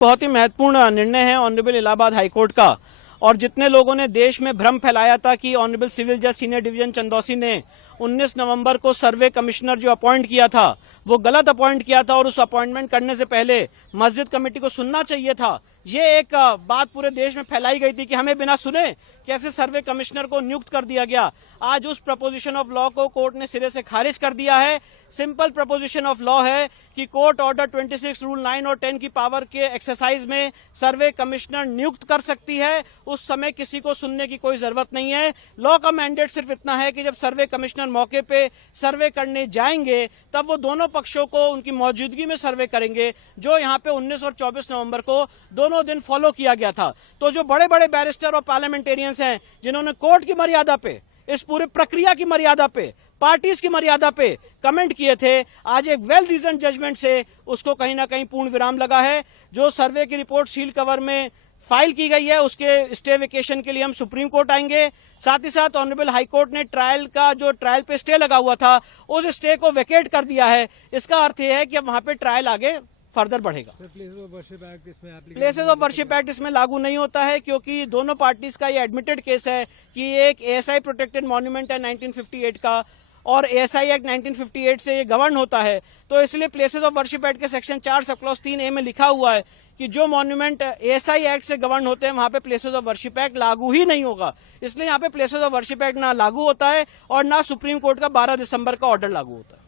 बहुत ही महत्वपूर्ण निर्णय है ऑनरेबल इलाहाबाद हाईकोर्ट का। और जितने लोगों ने देश में भ्रम फैलाया था कि ऑनरेबल सिविल जज सीनियर डिवीजन चंदौसी ने 19 नवंबर को सर्वे कमिश्नर जो अपॉइंट किया था वो गलत अपॉइंट किया था और उस अपॉइंटमेंट करने से पहले मस्जिद कमेटी को सुनना चाहिए था, ये एक बात पूरे देश में फैलाई गई थी कि हमें बिना सुने कैसे सर्वे कमिश्नर को नियुक्त कर दिया गया। आज उस प्रपोजिशन ऑफ लॉ को कोर्ट ने सिरे से खारिज कर दिया है। सिंपल प्रपोजिशन ऑफ लॉ है कि कोर्ट ऑर्डर 26 रूल 9 और 10 की पावर के एक्सरसाइज में सर्वे कमिश्नर नियुक्त कर सकती है। उस समय किसी को सुनने की कोई जरूरत नहीं है। लॉ का मैंडेट सिर्फ इतना है कि जब सर्वे कमिश्नर मौके पे सर्वे करने जाएंगे तब वो दोनों पक्षों को उनकी मौजूदगी में सर्वे करेंगे, जो यहाँ पे 19 और 24 नवंबर को दोनों दिन फॉलो किया गया था। तो जो बड़े बड़े बैरिस्टर और पार्लियामेंटेरियंस हैं जिन्होंने कोर्ट की मर्यादा पे, इस पूरे प्रक्रिया की मर्यादा पे, पार्टीज की मर्यादा पे कमेंट किए थे, आज एक वेल रीजन जजमेंट से उसको कहीं ना कहीं पूर्ण विराम लगा है। जो सर्वे की रिपोर्ट सील कवर में फाइल की गई है उसके स्टे वेकेशन के लिए हम सुप्रीम कोर्ट आएंगे। साथ ही साथ ऑनरेबल हाई कोर्ट ने ट्रायल पे स्टे लगा हुआ था उस स्टे को वेकेट कर दिया है। इसका अर्थ यह है कि अब वहां पे ट्रायल आगे फर्दर बढ़ेगा। प्लेसेस ऑफ वर्शिप एक्ट इसमें लागू नहीं होता है क्योंकि दोनों पार्टीज का ये एडमिटेड केस है कि एक एएसआई प्रोटेक्टेड मॉन्यूमेंट है 1958 का और एएसआई एक्ट 1958 से ये गवर्न होता है। तो इसलिए प्लेसेस ऑफ वर्शिप एक्ट के सेक्शन 4 सब क्लॉज 3A में लिखा हुआ है कि जो मॉन्यूमेंट एएसआई एक्ट से गवर्न होते हैं वहां पे प्लेसेस ऑफ वर्शिप एक्ट लागू ही नहीं होगा। इसलिए यहाँ पे प्लेसेस ऑफ वर्शिप एक्ट ना लागू होता है और ना सुप्रीम कोर्ट का 12 दिसंबर का ऑर्डर लागू होता है।